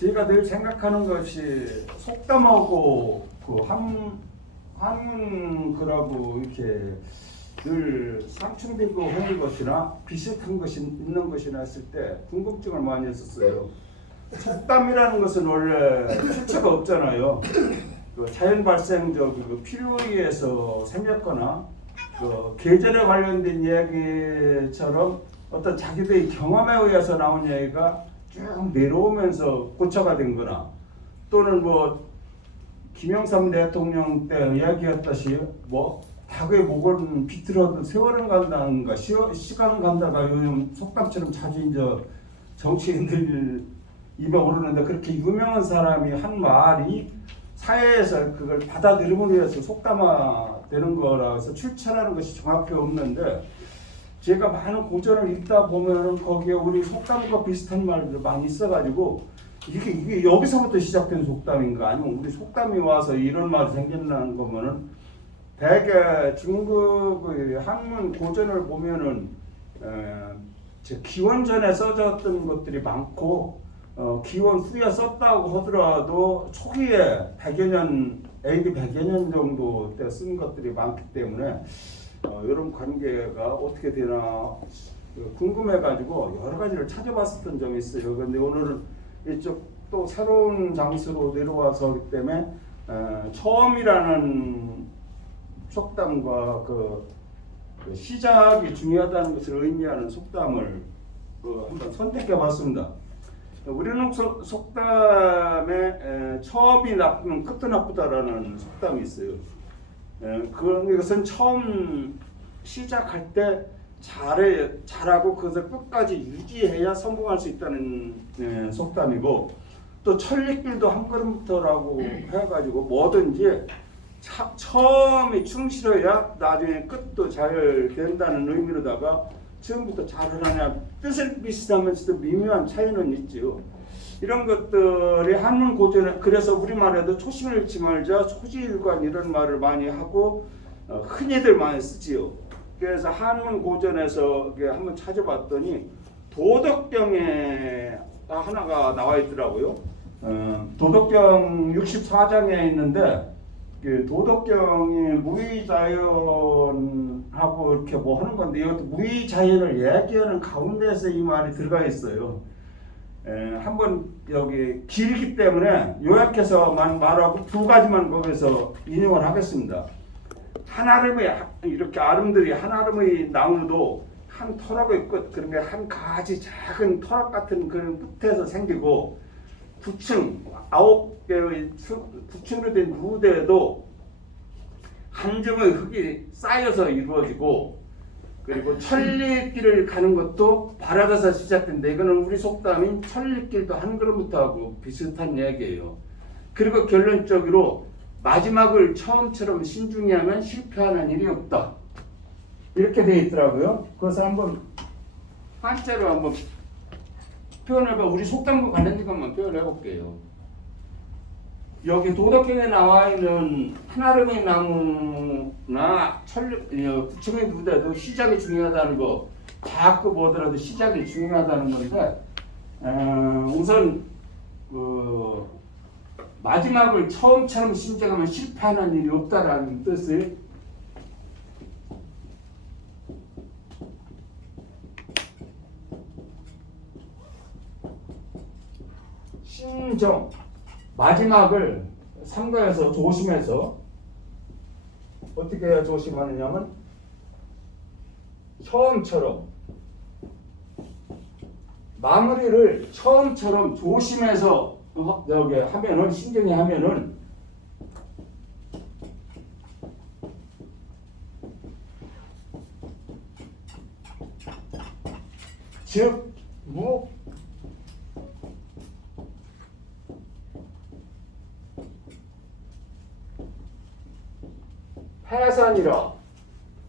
제가 늘 생각하는 것이 속담하고 그 한문글하고 이렇게 늘 상충되고 하는 것이나 비슷한 것이 있는 것이나 했을 때 궁금증을 많이 했었어요. 속담이라는 것은 원래 출처가 없잖아요. 그 자연 발생적 그 필요에 의해서 생겼거나 그 계절에 관련된 이야기처럼 어떤 자기들의 경험에 의해서 나온 이야기가 쭉 내려오면서 고쳐가 된 거나 또는 뭐 김영삼 대통령 때 이야기했다시 뭐 닭의 목은 비틀어도 세월은 간다는가 시간은 간다가 요즘 속담처럼 자주 이제 정치인들 입에 오르는데 그렇게 유명한 사람이 한 말이 사회에서 그걸 받아들임으로 해서 속담화되는 거라 해서 출처라는 것이 정확히 없는데 제가 많은 고전을 읽다 보면은 거기에 우리 속담과 비슷한 말들이 많이 있어가지고 이게 여기서부터 시작된 속담인가 아니면 우리 속담이 와서 이런 말이 생겼나는 거면은 대개 중국의 한문 고전을 보면은 기원전에 써졌던 것들이 많고 기원 후에 썼다고 하더라도 초기에 100여 년 AD 100여 년 정도 때 쓴 것들이 많기 때문에 이런 관계가 어떻게 되나 궁금해가지고 여러 가지를 찾아봤었던 점이 있어요. 그런데 오늘은 이쪽 또 새로운 장소로 내려와서 하기 때문에 처음이라는 속담과 그 시작이 중요하다는 것을 의미하는 속담을 한번 선택해봤습니다. 우리는 속담에 처음이 나쁘면 끝도 나쁘다라는 속담이 있어요. 그것은 처음 시작할 때 잘하고 그것을 끝까지 유지해야 성공할 수 있다는 속담이고 또 천리길도 한 걸음부터라고 해가지고 뭐든지 처음이 충실해야 나중에 끝도 잘 된다는 의미로다가 처음부터 잘하느냐 뜻을 비슷하면서도 미묘한 차이는 있지요. 이런 것들이 한문 고전에 그래서 우리말에도 초심을 잃지 말자 초지일관 이런 말을 많이 하고 흔히들 많이 쓰지요. 그래서 한문 고전에서 한번 찾아봤더니 도덕경에 하나가 나와 있더라고요. 도덕경 64장에 있는데 그 도덕경이 무의자연하고 이렇게 뭐 하는 건데 이것도 무의자연을 얘기하는 가운데서 이 말이 들어가 있어요. 한번 여기 길기 때문에 요약해서만 말하고 두 가지만 거기서 인용을 하겠습니다. 한아름의 이렇게 아름들이 한아름의 나무도 한 터럭의 끝 그런 게 한 가지 작은 터럭 같은 그런 끝에서 생기고 9층 9개의 9층으로 된 무대에도 한 점의 흙이 쌓여서 이루어지고 그리고 천리길을 가는 것도 바라다서 시작된다. 이거는 우리 속담인 천리길도 한 걸음부터 하고 비슷한 얘기예요. 그리고 결론적으로 마지막을 처음처럼 신중히 하면 실패하는 일이 없다. 이렇게 되어 있더라고요. 그래서 한번 한자로 한번 표현해봐. 우리 속담과 관련된 것만 표현해 볼게요. 여기 도덕경에 나와 있는 한아름의 나무나 구청의 무대도 시작이 중요하다는 거 자꾸 보더라도 시작이 중요하다는 건데 우선 마지막을 처음처럼 신청하면 실패하는 일이 없다라는 뜻을 신정 마지막을 삼가해서 조심해서 어떻게 해야 조심하느냐면 처음처럼 마무리를 처음처럼 조심해서 여기 하면은 신경이 하면은 즉 해산이라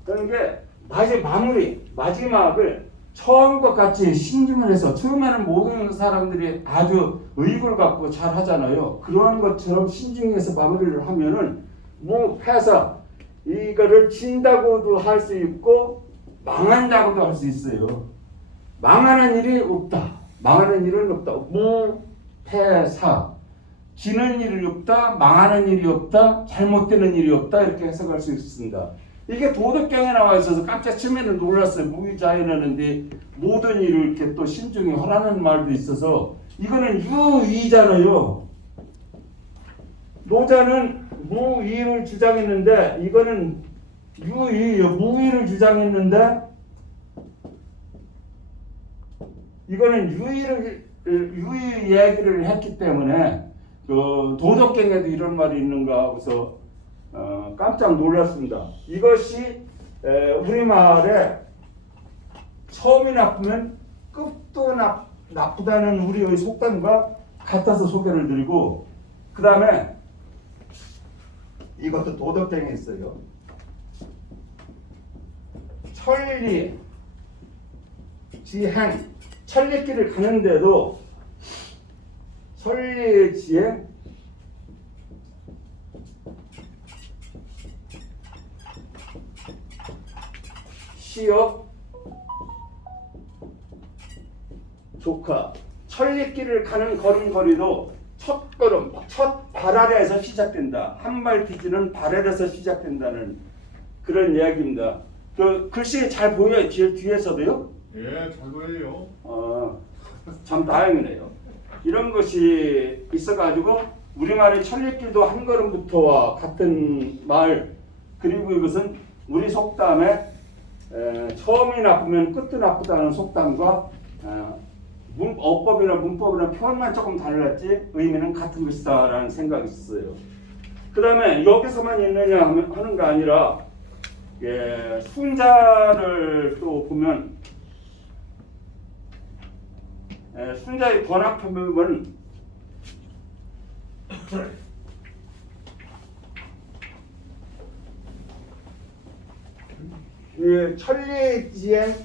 그런 게 마지막을 처음과 같이 신중을 해서 처음에는 모든 사람들이 아주 의욕을 갖고 잘 하잖아요. 그러한 것처럼 신중해서 마무리를 하면은 해서 이거를 진다고도 할 수 있고 망한다고도 할 수 있어요. 망하는 일이 없다. 망하는 일은 없다. 태사. 지는 일이 없다, 망하는 일이 없다, 잘못되는 일이 없다 이렇게 해석할 수 있습니다. 이게 도덕경에 나와 있어서 깜짝 처음에는 놀랐어요. 무위자연하는데 모든 일을 이렇게 또 신중히 하라는 말도 있어서 이거는 유위잖아요. 노자는 무위를 주장했는데 이거는 유위예요. 무위를 주장했는데 이거는 유위 이야기를 했기 때문에 그 도덕경에도 이런 말이 있는가 하고서 깜짝 놀랐습니다. 이것이 우리말에 처음이 나쁘면 끝도 나쁘다는 우리의 속담과 같아서 소개를 드리고 그 다음에 이것도 도덕경에 있어요. 천리, 지행, 천리길을 가는데도 천리의 지행, 시역, 조카. 천리길을 가는 걸음걸이도 첫 걸음, 첫 발 아래에서 시작된다. 한 발 뒤지는 발 아래에서 시작된다는 그런 이야기입니다. 그 글씨 잘 보여요? 뒤에서도요? 예, 잘 보여요. 참 다행이네요. 이런 것이 있어가지고 우리말의 천리길도 한 걸음부터와 같은 말, 그리고 이것은 우리 속담에 처음이 나쁘면 끝도 나쁘다는 속담과 어법이나 문법이나 표현만 조금 달랐지 의미는 같은 것이다라는 생각이 있었어요. 그 다음에 여기서만 있느냐 하는 거 아니라 순자를 또 보면 순자의 번화표명은 천리지행과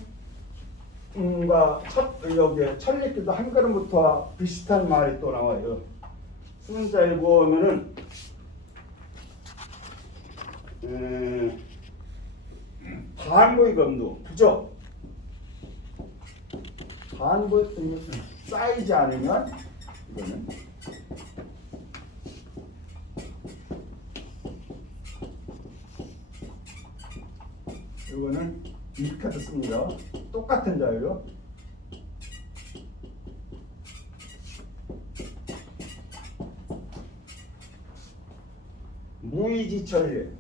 여기 천리길도 한 걸음부터 비슷한 말이 또 나와요. 순자에 보면은 반부의검도 부적 반부 쌓이지 않으면 이거는 이렇게 씁니다. 똑같은 자예요. 무의지천리.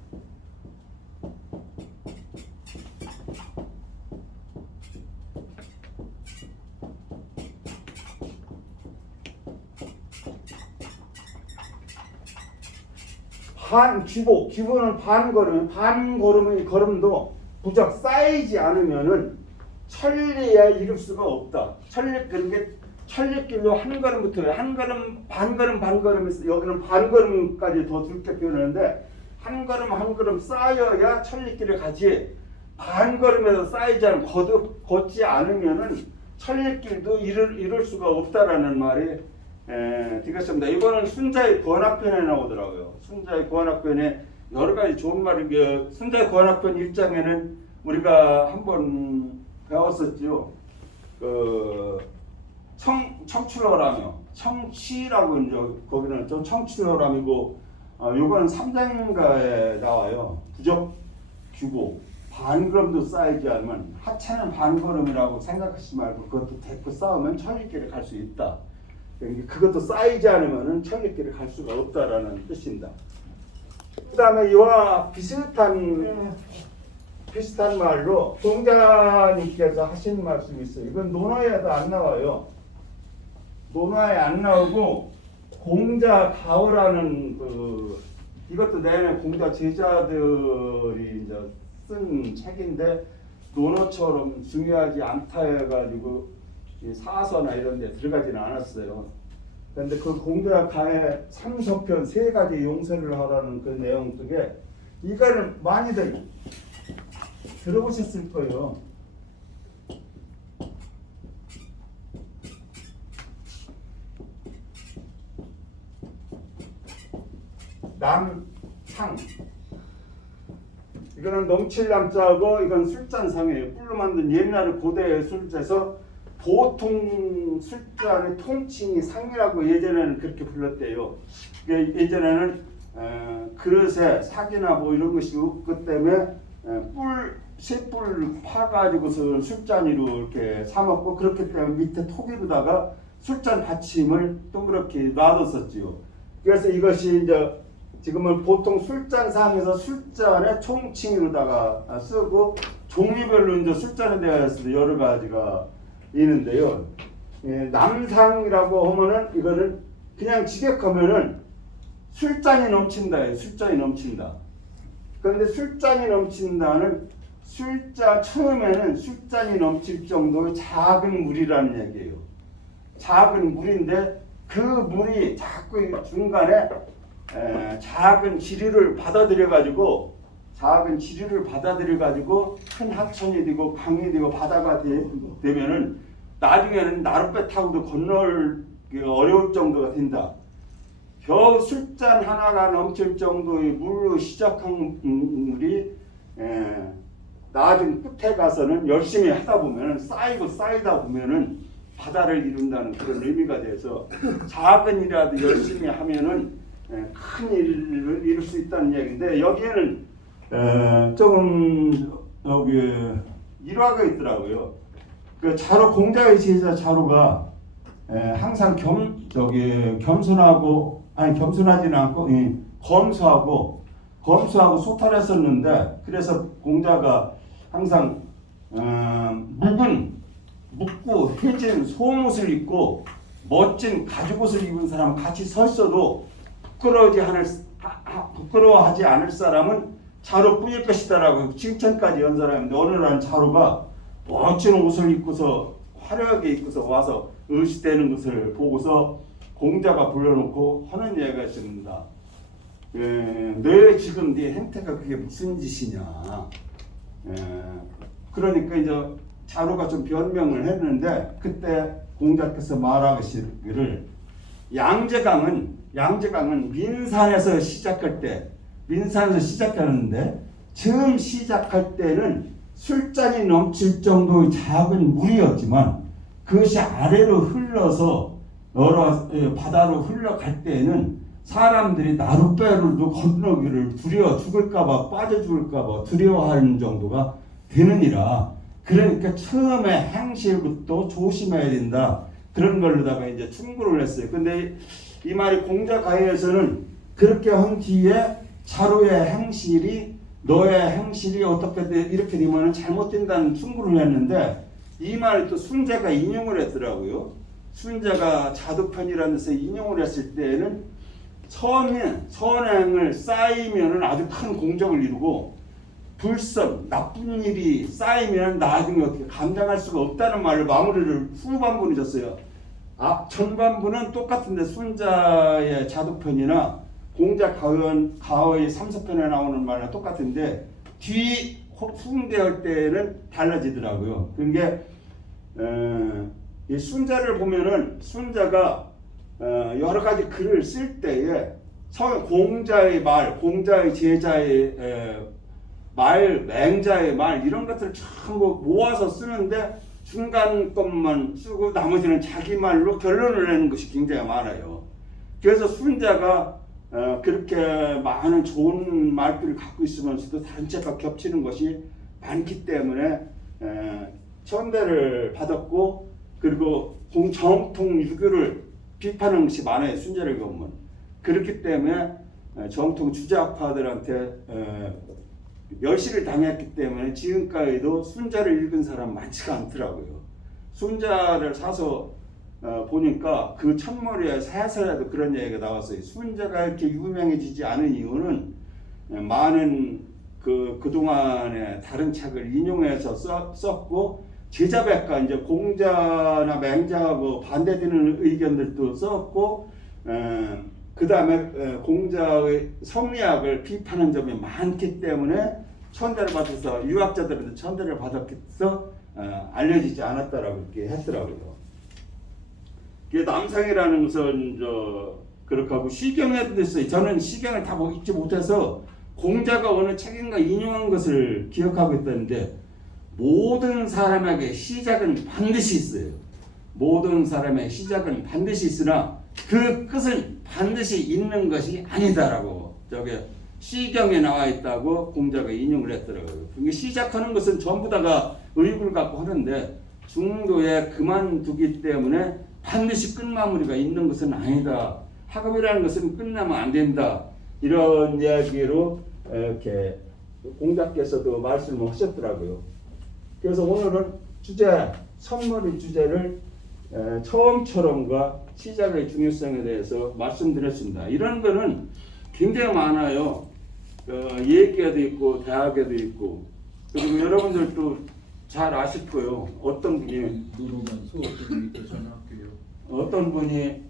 기본은 반걸음의 걸음도 부적 쌓이지 않으면은 천리에 이룰 수가 없다. 그런 게 천리길로 한 걸음부터 한 걸음 반걸음에서 여기는 반걸음까지 더 굵게 표현하는데 한 걸음 쌓여야 천리길을 가지 반걸음에서 쌓이지 않으면 걷지 않으면은 천리길도 이룰 수가 없다라는 말이 되겠습니다. 이거는 순자의 권학편에 나오더라고요. 순자의 권학편에 여러 가지 좋은 말이 순자의 권학편 1장에는 우리가 한번 배웠었죠. 청출어라며 청취라고 이제 거기는 좀 청출어람이고 요건 3장인가에 나와요. 부적 규고 반걸음도 쌓이지 않으면 하체는 반걸음이라고 생각하지 말고 그것도 데리고 쌓으면 천리길에 갈 수 있다. 그것도 쌓이지 않으면 천리길에 갈 수가 없다라는 뜻입니다. 그 다음에 이와 비슷한 말로 동자님께서 하신 말씀이 있어요. 이건 논어에도 안 나와요. 논어에 안 나오고 공자가어라는 이것도 내내 공자 제자들이 이제 쓴 책인데 논어처럼 중요하지 않다 해가지고 사서나 이런 데 들어가지는 않았어요. 그런데 그 공자가의 3서편 3가지 용서를 하라는 그 내용 속에 이거는 많이들 들어보셨을 거예요. 남상 이거는 넘칠 남자고 이건 술잔상이에요. 뿔로 만든 옛날 고대의 술자에서 보통 술잔의 통칭이 상이라고 예전에는 그렇게 불렀대요. 예전에는 그릇에 사기나 뭐 이런 것이 없기 때문에 쇠뿔 파가지고서 술잔 위로 이렇게 삼았고, 그렇기 때문에 밑에 토기로다가 술잔 받침을 동그랗게 놔뒀었지요. 그래서 이것이 이제 지금은 보통 술잔상에서 술잔의 총칭으로다가 쓰고, 종류별로 이제 술잔에 대해서 여러 가지가 있는데요. 남상이라고 하면은 이거는 그냥 직역하면은 술잔이 넘친다예요. 술잔이 넘친다. 그런데 술잔이 넘친다는 처음에는 술잔이 넘칠 정도의 작은 물이라는 얘기예요. 작은 물인데 그 물이 자꾸 중간에 작은 지류를 받아들여 가지고 큰 하천이 되고 강이 되고 바다가 되면은 나중에는 나룻배 타고도 건널 어려울 정도가 된다. 겨우 술잔 하나가 넘칠 정도의 물로 시작한 물이 나중 끝에 가서는 열심히 하다 보면은 쌓이다 보면은 바다를 이룬다는 그런 의미가 돼서 작은 일이라도 열심히 하면은 큰 일을 이룰 수 있다는 얘기인데, 여기에는 조금 여기 일화가 있더라고요. 그 자로 공자의 제자 자로가 항상 겸손하지는 않고 검소하고 소탈했었는데, 그래서 공자가 항상 묵고 해진 속옷을 입고 멋진 가죽옷을 입은 사람 같이 서 있어도 부끄러워하지 않을 사람은 자로뿐일 것이다라고 칭찬까지 연 사람인데, 어느 날 자로가 멋진 옷을 입고서 화려하게 입고서 와서 의시되는 것을 보고서 공자가 불러놓고 하는 얘기가 있습니다. 너 지금 네 행태가 그게 무슨 짓이냐. 그러니까 이제 자로가 좀 변명을 했는데, 그때 공자께서 말하기를 양재강은 민산에서 시작하는데 처음 시작할 때는 술잔이 넘칠 정도의 작은 물이었지만, 그것이 아래로 흘러서 바다로 흘러갈 때에는 사람들이 나룻배로도 건너기를 죽을까봐 빠져 죽을까봐 두려워하는 정도가 되느니라. 그러니까 처음에 행실부터 조심해야 된다. 그런 걸로다가 이제 충고를 했어요. 근데 이 말이 공자 가해에서는 그렇게 한 뒤에 자로의 행실이 너의 행실이 어떻게 이렇게 되면 잘못된다는 충고를 했는데, 이 말이 또 순자가 인용을 했더라고요. 순자가 자도편이라는 데서 인용을 했을 때에는 선행을 쌓이면은 아주 큰 공적을 이루고, 나쁜 일이 쌓이면 나중에 어떻게 감당할 수가 없다는 말을 마무리를 후반부는 줬어요. 전반부는 똑같은데 순자의 자도편이나 공자 가어의 삼서편에 나오는 말이랑 똑같은데 후응대할 때는 달라지더라고요. 그게 이 순자를 보면은 순자가 여러 가지 글을 쓸 때에 공자의 말, 공자의 제자의 말, 맹자의 말 이런 것들을 전부 모아서 쓰는데 중간 것만 쓰고 나머지는 자기 말로 결론을 내는 것이 굉장히 많아요. 그래서 순자가 그렇게 많은 좋은 말들을 갖고 있으면서도 다른 책과 겹치는 것이 많기 때문에 천대를 받았고, 그리고 정통 유교를 비판하는 것이 많아요. 순자를 보면. 그렇기 때문에 정통 주자파들한테 멸시를 당했기 때문에 지금까지도 순자를 읽은 사람 많지가 않더라고요. 순자를 사서 보니까 그 첫머리에 사서라도 그런 얘기가 나왔어요. 순자가 이렇게 유명해지지 않은 이유는 많은 그동안에 다른 책을 인용해서 썼고, 제자백과 이제 공자나 맹자하고 반대되는 의견들도 썼고, 그 다음에 공자의 성리학을 비판한 점이 많기 때문에 천대를 받아서 유학자들한테 천대를 받았겠어 알려지지 않았다라고 이렇게 했더라고요. 남상이라는 것은 그렇게 하고 시경에도 있어요. 저는 시경을 다 읽지 못해서 공자가 어느 책인가 인용한 것을 기억하고 있다는데, 모든 사람에게 시작은 반드시 있어요. 모든 사람의 시작은 반드시 있으나 그 끝은 반드시 있는 것이 아니다라고 저게 시경에 나와 있다고 공자가 인용을 했더라고요. 그게 시작하는 것은 전부 다가 의욕을 갖고 하는데 중도에 그만두기 때문에 반드시 끝마무리가 있는 것은 아니다. 학업이라는 것은 끝나면 안 된다. 이런 이야기로 이렇게 공자께서도 말씀을 하셨더라고요. 그래서 오늘은 주제, 선물의 주제를 처음처럼과 시작의 중요성에 대해서 말씀드렸습니다. 이런 거는 굉장히 많아요. 예계도 있고 대학에도 있고 그리고 여러분들도 잘 아실 거예요. 어떤 분이 누르면 수업을 전학교요. 어떤 분이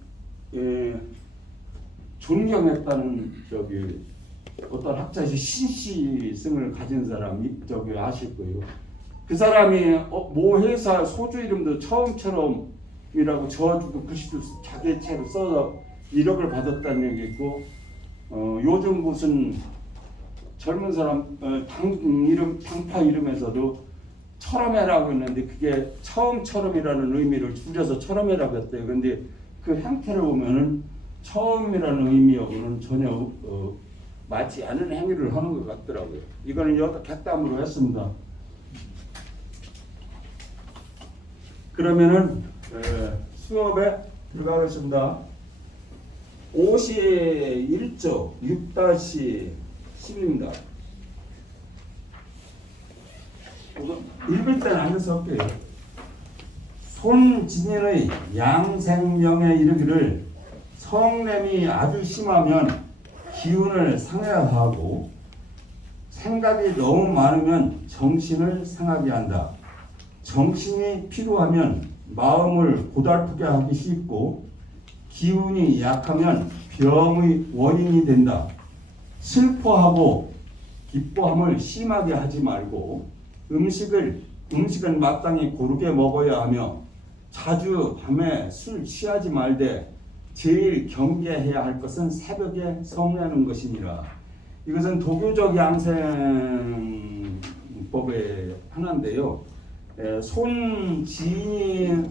존경했다는 저기 어떤 학자의 신씨성을 가진 사람이 저기 아실 거예요. 그 사람이 모 회사 소주 이름도 처음처럼이라고 저주도 글씨도 자기 채로 써서 1억을 받았다는 얘기 있고 요즘 무슨 젊은 사람 당파 이름에서도 처럼해라고 했는데 그게 처음처럼이라는 의미를 줄여서 처럼해라고 했대요. 그런데 그 형태를 보면은 처음이라는 의미하고는 전혀 맞지 않은 행위를 하는 것 같더라고요. 이거는 여기다 객담으로 했습니다. 그러면은 수업에 들어가겠습니다. 51조 6-10입니다. 읽을 때는 앉아서 할게요. 손진인의 양생명에 이르기를 성냄이 아주 심하면 기운을 상해야 하고 생각이 너무 많으면 정신을 상하게 한다. 정신이 피로하면 마음을 고달프게 하기 쉽고 기운이 약하면 병의 원인이 된다. 슬퍼하고 기뻐함을 심하게 하지 말고 음식은 마땅히 고르게 먹어야 하며 자주 밤에 술 취하지 말되 제일 경계해야 할 것은 새벽에 성내는 것이니라. 이것은 도교적 양생법의 하나인데요. 손지인은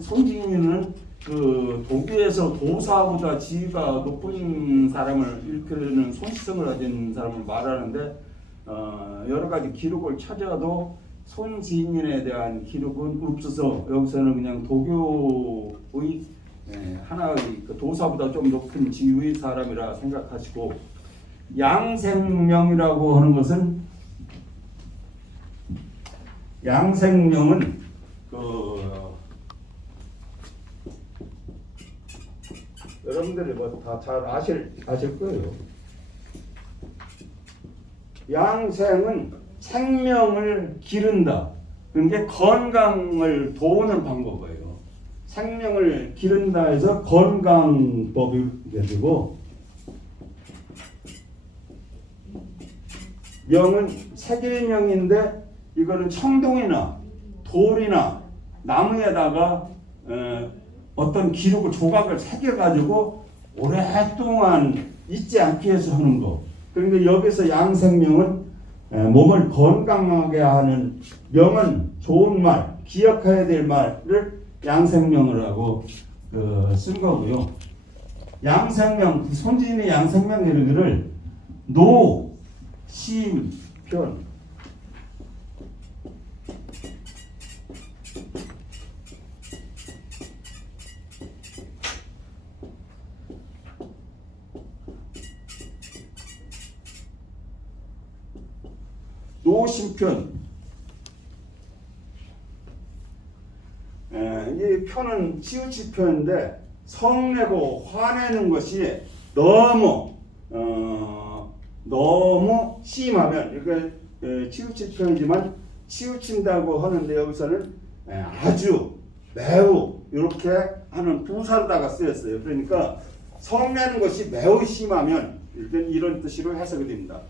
그 도교에서 도사보다 지위가 높은 사람을 일컫는 손시성을 가진 사람을 말하는데 여러 가지 기록을 찾아도 손지인에 대한 기록은 없어서 여기서는 그냥 도교의 하나의 그 도사보다 좀 높은 지위의 사람이라 생각하시고 양생명이라고 하는 것은 양생명은 여러분들이 뭐 다 잘 아실 거예요. 양생은 생명을 기른다. 그게 건강을 도우는 방법이에요. 생명을 기른다 해서 건강법이 되고 명은 세계명인데 이거는 청동이나 돌이나 나무에다가 어떤 기록을 조각을 새겨가지고 오랫동안 잊지 않게 해서 하는 거. 그러니까 여기서 양생명은 몸을 건강하게 하는 명은 좋은 말, 기억해야 될 말을 양생명이라고 쓴 거고요. 양생명, 손지인의 양생명 이르기를 노, 심, 편 노심편 이 편은 치우치편인데 성내고 화내는 것이 너무 심하면 이게 치우치편이지만 치우친다고 하는데 여기서는 아주 매우 이렇게 하는 부사로다가 쓰였어요. 그러니까 성내는 것이 매우 심하면 이런 뜻으로 해석이 됩니다.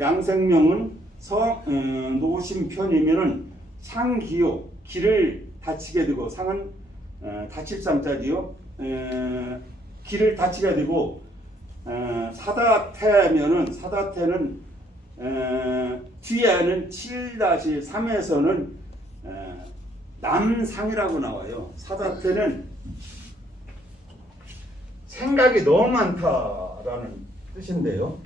양생명은 노심편이면은 상기요 기를 다치게 되고 상은 다칠 상자지요 기를 다치게 되고 사다태는 뒤에는 7-3에서는 남상이라고 나와요. 사다태는 생각이 너무 많다라는 뜻인데요.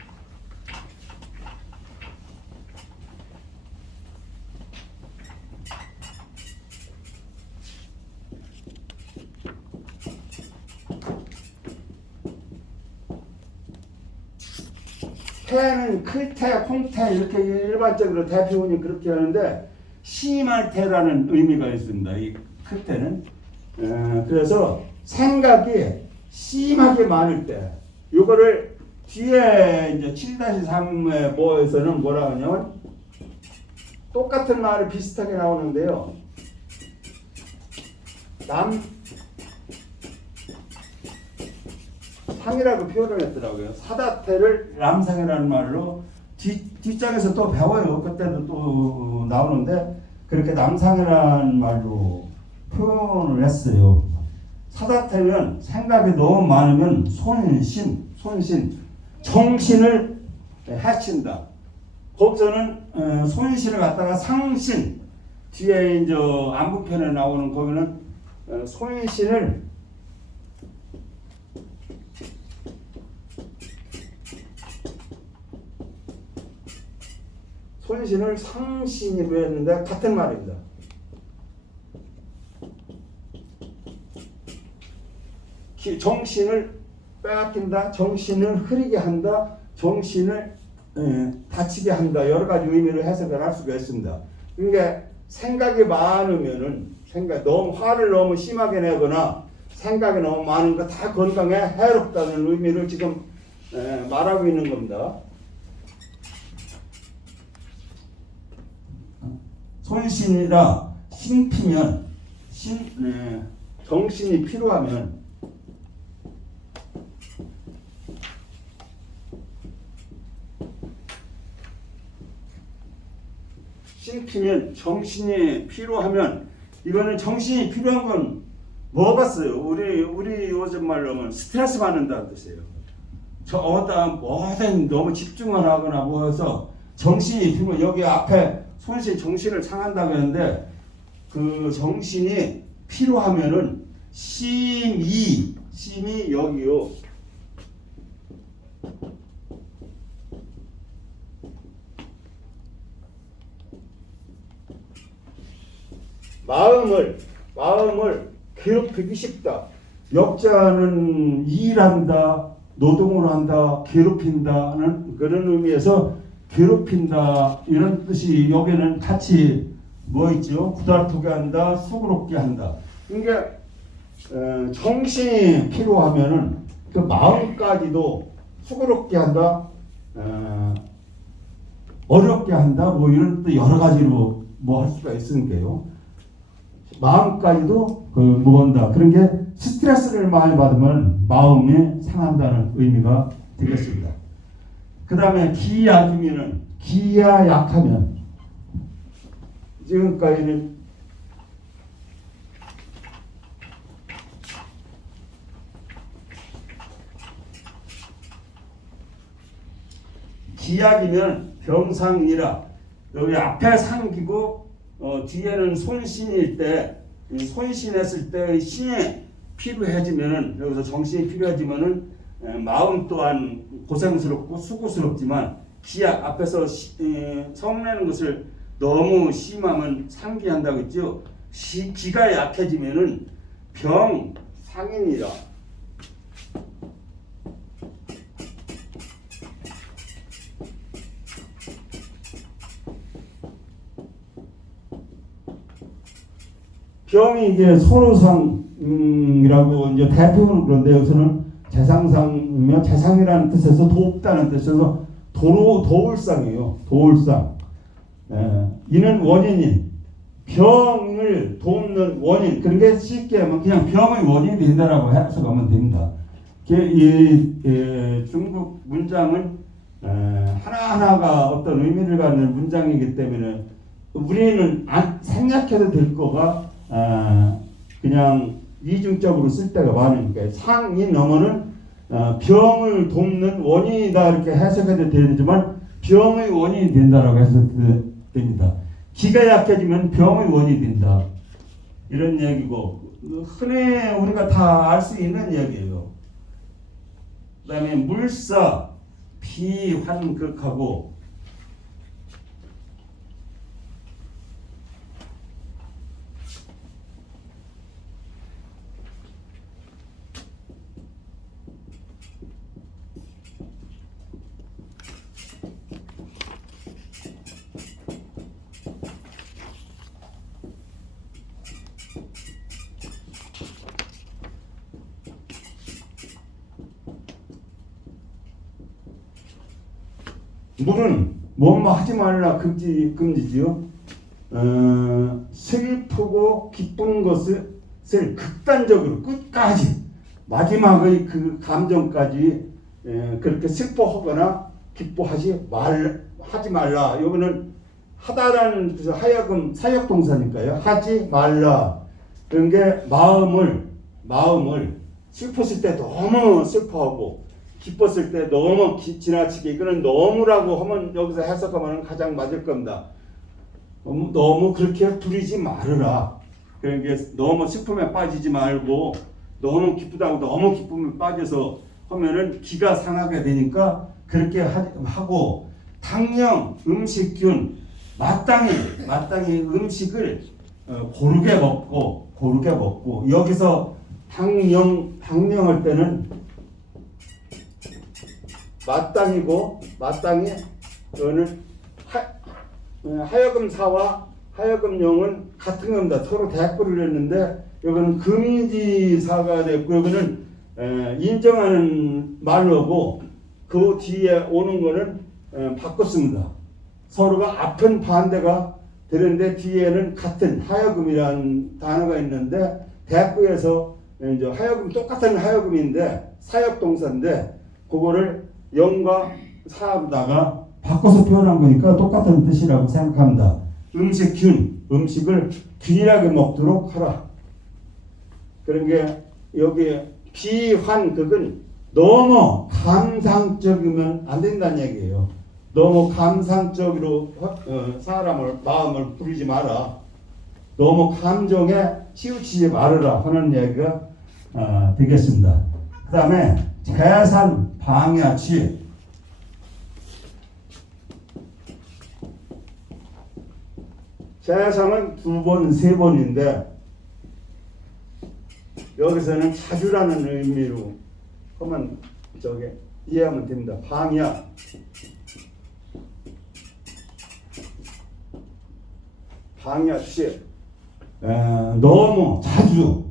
태는 클태, 콩태 이렇게 일반적으로 대표원이 그렇게 하는데 심할 태라는 의미가 있습니다. 이 클태는 그래서 생각이 심하게 많을 때 이거를 뒤에 이제 7-3의 뭐에서는 뭐라 하냐면 똑같은 말을 비슷하게 나오는데요. 남상이라고 표현을 했더라고요. 사다태를 남상이라는 말로 뒷장에서 또 배워요. 그때도 또 나오는데 그렇게 남상이라는 말로 표현을 했어요. 사다태는 생각이 너무 많으면 손신, 정신을 해친다. 거기서는 손신을 갖다가 상신, 뒤에 이제 안부편에 나오는 거기는 손신을 상신이로 했는데 같은 말입니다. 정신을 빼앗긴다, 정신을 흐리게 한다, 정신을 다치게 한다. 여러 가지 의미를 해석을 할 수가 있습니다. 그러니까 생각이 많으면은 너무 화를 너무 심하게 내거나 생각이 너무 많은 거 다 건강에 해롭다는 의미를 지금 말하고 있는 겁니다. 손신이라 신피면 정신이 필요하면 신피면 정신이 필요하면 이거는 정신이 필요한 건 뭐겠어요? 우리 요즘 말로 하면 스트레스 받는다는 뜻이에요. 뭐든 너무 집중을 하거나 뭐해서 정신이 필요. 여기 앞에 손신 정신을 상한다고 했는데 그 정신이 필요하면은 심이 여기요. 마음을 괴롭히기 쉽다. 역자는 일한다, 노동을 한다, 괴롭힌다는 그런 의미에서 괴롭힌다 이런 뜻이 여기는 같이 뭐 있죠? 구달프게 한다, 수고롭게 한다. 그러니까 정신이 필요하면은 그 마음까지도 수고롭게 한다, 어렵게 한다, 뭐 이런 또 여러 가지로 뭐 할 수가 있으니까요. 마음까지도 무거운다. 그런 게 스트레스를 많이 받으면 마음이 상한다는 의미가 되겠습니다. 그 다음에 기약이면은 기야 약하면 지금까지는 기약이면 병상이라 여기 앞에 상기고 뒤에는 손신일 때 손신했을 때 신이 필요해지면은 여기서 정신이 필요해지면은 마음 또한 고생스럽고 수고스럽지만 기약 앞에서 성내는 것을 너무 심하면 상기한다고 했죠. 기가 약해지면은 병상이니라. 병이 이제 손우상이라고 이제 대표는 그런데 여기서는 재상상이며 재상이라는 뜻에서 돕다는 뜻에서 도울상이에요. 도울상. 이는 원인인 병을 돕는 원인. 그러니까 쉽게 하면 그냥 병의 원인이 된다라고 해석하면 됩니다. 이 중국 문장은 하나하나가 어떤 의미를 갖는 문장이기 때문에 우리는 생략해도 될 거가 그냥 이중적으로 쓸 때가 많으니까 상이 넘어는 병을 돕는 원인이다 이렇게 해석해도 되지만 병의 원인이 된다라고 해석됩니다. 기가 약해지면 병의 원인이 된다. 이런 얘기고 흔히 우리가 다 알 수 있는 얘기예요. 그다음에 물사 비환극하고 물은 뭐뭐 하지 말라 금지지요. 슬프고 기쁜 것을 극단적으로 끝까지 마지막의 그 감정까지 그렇게 슬퍼하거나 기뻐하지 말라. 이거는 하다라는 뜻은 하여금 사역동사니까요. 하지 말라. 그런 게 마음을 슬펐을 때 너무 슬퍼하고 기뻤을 때 너무 지나치게 이거는 너무라고 하면 여기서 해석하면 가장 맞을 겁니다. 너무 그렇게 부리지 말으라. 그러니까 너무 슬픔에 빠지지 말고 너무 기쁘다고 너무 기쁨에 빠져서 하면은 기가 상하게 되니까 그렇게 하고 당령 음식균 마땅히 음식을 고르게 먹고 여기서 당령할 때는 마땅히 어는 하여금사와 하여금령은 같은 겁니다. 서로 대꾸를 했는데 여기는 금지사가 됐고 여기는 인정하는 말로고 그 뒤에 오는 거는 바꿨습니다. 서로가 앞은 반대가 되는데 뒤에는 같은 하여금이라는 단어가 있는데 대꾸에서 이제 하여금 똑같은 하여금인데 사역동사인데 그거를 영과 사다가 바꿔서 표현한 거니까 똑같은 뜻이라고 생각합니다. 음식을 균일하게 먹도록 하라. 그런 게 여기 비환극은 너무 감상적이면 안 된다는 얘기예요. 너무 감상적으로 마음을 부리지 마라. 너무 감정에 치우치지 말으라 하는 얘기가 되겠습니다. 그 다음에 재산 방야치 재상은 2번, 3번인데 여기서는 자주라는 의미로 하면 이해하면 됩니다. 방야치 너무 자주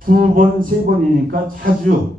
2번, 3번이니까 자주